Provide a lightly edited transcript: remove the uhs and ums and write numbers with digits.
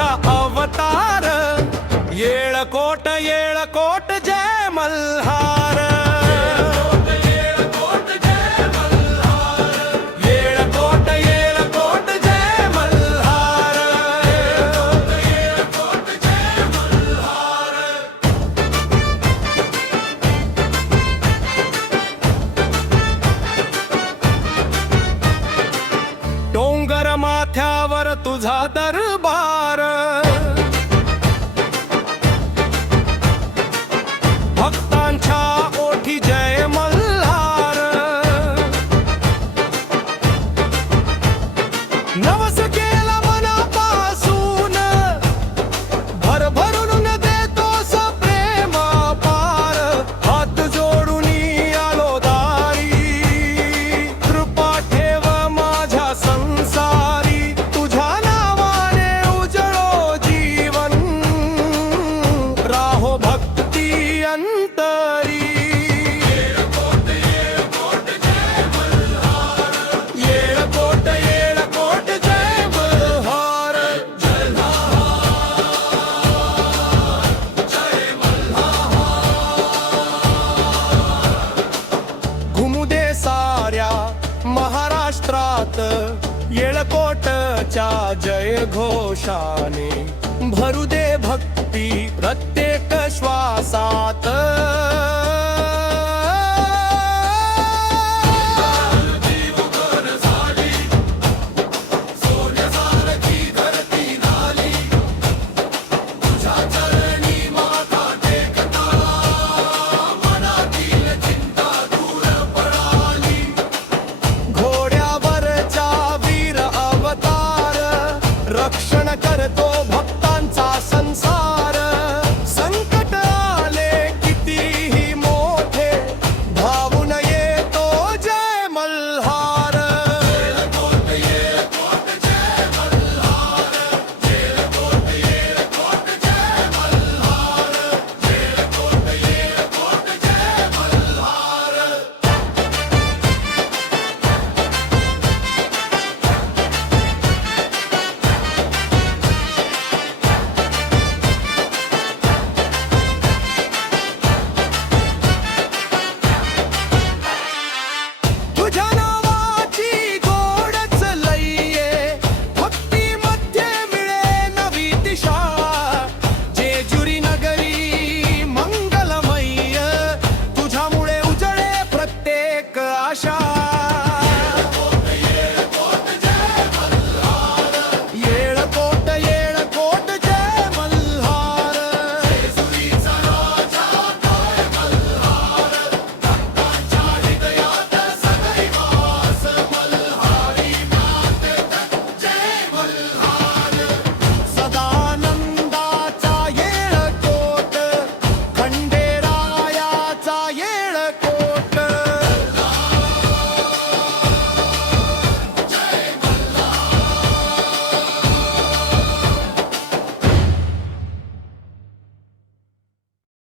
तुझा अवतार, येळकोट येळकोट जय मल्हार। येळकोट येळकोट जय मल्हार। डोंगर माथ्यावर तुझा दरबार, भक्तांच्या ओठी जय मल्हार। नवस केला मनापासून, भरभरून देतोस प्रेम पार। हात जोडून आलो दारी, कृपा ठेव माझ्या संसारी। तुझ्या नावाने उजळो जीवन, राहो भक्ती अंतरी। येळकोट जय मल्हार, येळकोट जय मल्हार। घुमू दे साऱ्या महाराष्ट्रात, येळकोटच्या जय घोषाने। भरू दे भक्ती प्रत्येक श्वासात। घोड्यावरचा वीर अवतार, रक्षण करतो भक्त